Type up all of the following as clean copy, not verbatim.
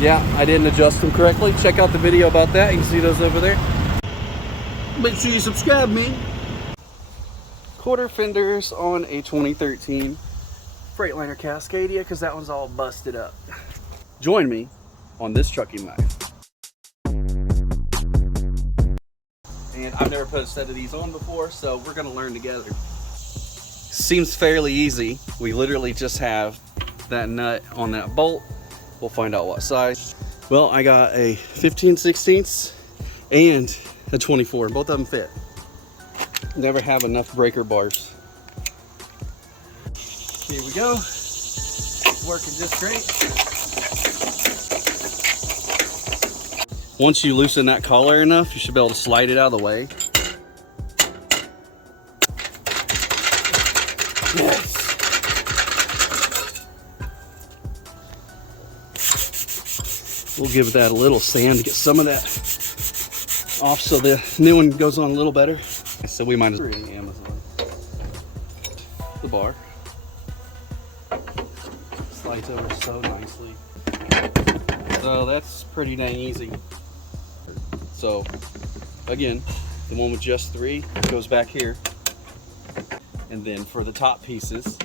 Yeah, I didn't adjust them correctly. Check out the video about that. You can see those over there. Make sure you subscribe, man. Quarter fenders on a 2013 Freightliner Cascadia, because that one's all busted up. Join me on this trucking life. And I've never put a set of these on before, so we're gonna learn together. Seems fairly easy. We literally just have that nut on that bolt. We'll find out what size. Well, I got a 15/16 and a 24. Both of them fit. Never have enough breaker bars. Here we go. It's working just great. Once you loosen that collar enough, you should be able to slide it out of the way. Yes. We'll give that a little sand to get some of that off so the new one goes on a little better. So we might as well Amazon. The bar slides over so nicely. So that's pretty dang easy. So again, the one with just 3 goes back here. And then for the top pieces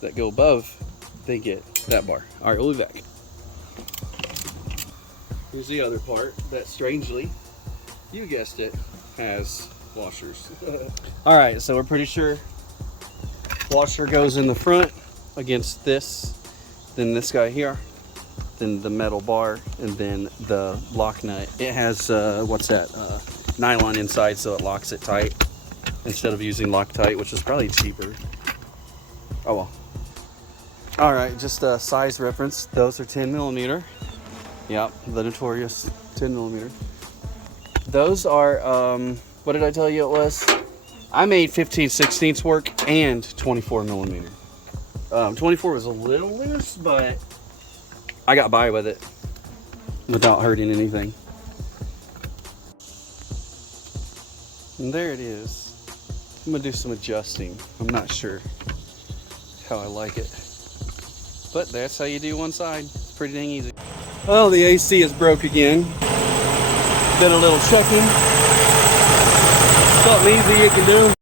that go above, they get that bar. All right, we'll be back. Here's the other part that, strangely, you guessed it, has washers. All right, so we're pretty sure washer goes in the front against this, then this guy here, then the metal bar, and then the lock nut. It has, what's that, nylon inside, so it locks it tight instead of using Loctite, which is probably cheaper. Oh well. All right, just a size reference. Those are 10mm. Yep, the notorious 10mm. Those are, what did I tell you it was? I made 15/16 work and 24mm. 24 was a little loose, but I got by with it without hurting anything. And there it is. I'm gonna do some adjusting. I'm not sure how I like it, but that's how you do one side. It's pretty dang easy. Well, the AC is broke again. Did a little checking. Something easy you can do.